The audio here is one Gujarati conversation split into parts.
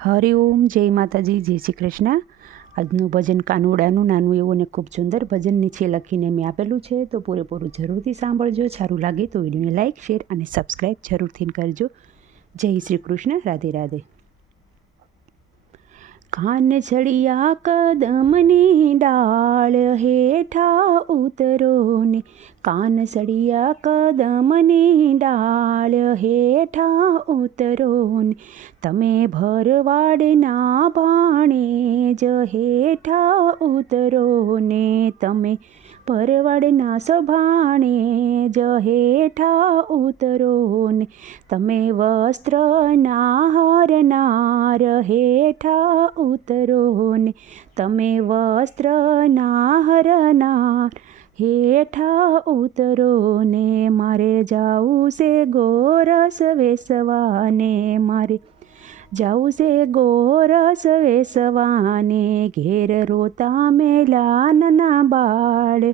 હરિઓમ, જય માતાજી, જય શ્રી કૃષ્ણ. આજનું ભજન કાનુડાનું નાનું એવું ને ખૂબ સુંદર ભજન નીચે લખીને મેં આપેલું છે, તો પૂરેપૂરું જરૂરથી સાંભળજો. સારું લાગે તો વિડીયોને લાઇક, શેર અને સબસ્ક્રાઈબ જરૂરથી કરજો. જય શ્રી કૃષ્ણ. રાધે રાધે. કાન ચડિયા કદમની ડાળ હેઠા ઉતરો ને, કાન ચડિયા કદમની ડાળ હેઠા ઉતરો ને, તમે ભરવાડના ભાણે જ હેઠા ઉતરો ને, તમે ભરવાડના સભાણે જ હેઠા ઉતરો ને, તમે વસ્ત્રના હરનાર હેઠા ઉતરો ને, તમે વસ્ત્રના હરનાર હેઠા ઉતરો ને, મારે જાવું છે ગોરસ વેસવાને, મારે જાવું છે ગોરસ વેસવાને, ઘેર રોતા મેલા નાના બાળ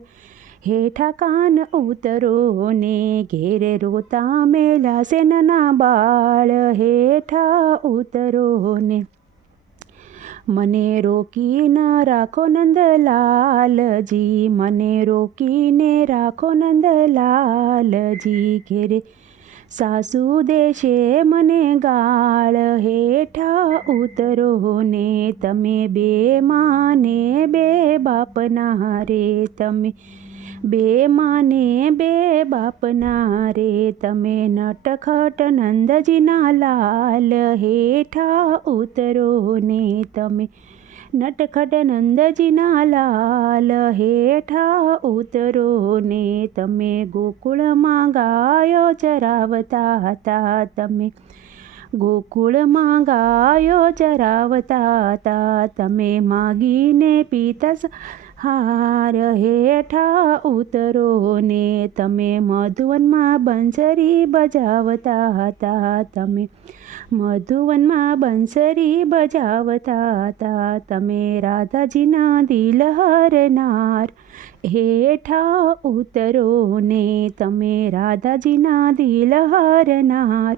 હેઠા કાન ઉતરો ને, ઘેરે રોતા મેલા છે નાના બાળ હેઠા ઉતરો ને, મને રોકી ન રાખો નંદલાલજી, મને રોકીને રાખો નંદલાલજી, ઘેરે સાસુ દેશે મને ગાળ હેઠા ઉતરો ને, તમે બે માને બે બાપના રે, તમે બે માને બે બાપના રે, તમે નટખટ નંદજીના લાલ હેઠા ઉતરો ને, તમે નટખટ નંદજીના લાલ હેઠા ઉતરો ને, તમે ગોકુળમાં ગાયો ચરાવતા હતા, તમે ગોકુળમાં ગાયો ચરાવતા હતા, તમે માગીને પીતા હાર હેઠા ઉતરો ને, તમે મધુવનમાં બંસરી બજાવતા હતા, તમે મધુવનમાં બંસરી બજાવતા હતા, તમે રાધાજીના દિલ હરનાર હેઠા ઉતરો ને, તમે રાધાજીના દિલ હરનાર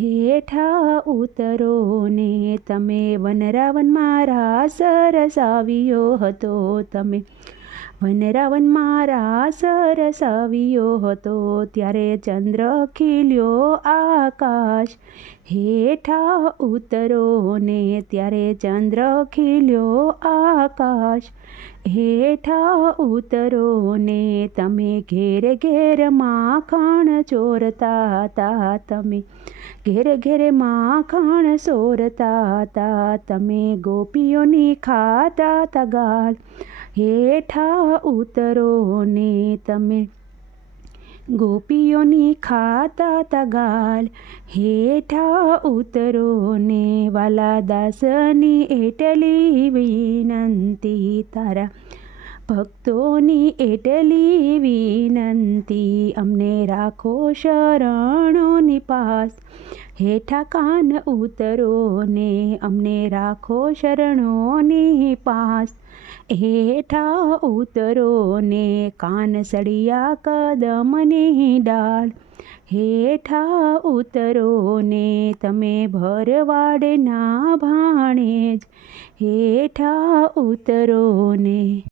હેઠા ઉતરો ને, તમે વનરાવનમાં રાસ રસાવ્યો હતો, તમે વનરાવનમાં રાસ રસાવ્યો હતો, ત્યારે ચંદ્ર ખીલ્યો આકાશ હેઠા ઉતરો ને, ત્યારે ચંદ્ર ખીલ્યો આકાશ હેઠા ઉતરો ને, તમે ઘેર ઘેર માખણ ચોરતા હતા, તમે ઘેર ઘેર માખણ ચોરતા હતા, તમે ગોપીઓની ખાતા હતા ગાળ હેઠા ઉતરો ને, તમે ગોપીઓની ખાતા હતા ગાળ હેઠા ઉતરો ને, વાલા દાસની એટલી વિનંતી, તારા ભક્તોની એટલી વિનંતી, અમને રાખો શરણોની પાસ હેઠા કાન ઉતરો ને, અમને રાખો શરણોની પાસ હેઠા ઉતરો ને, કાન સળિયા કદમની ડાળ હેઠા ઉતરો ને, તમે ભરવાડના ભાણે જ હેઠા ઉતરો ને.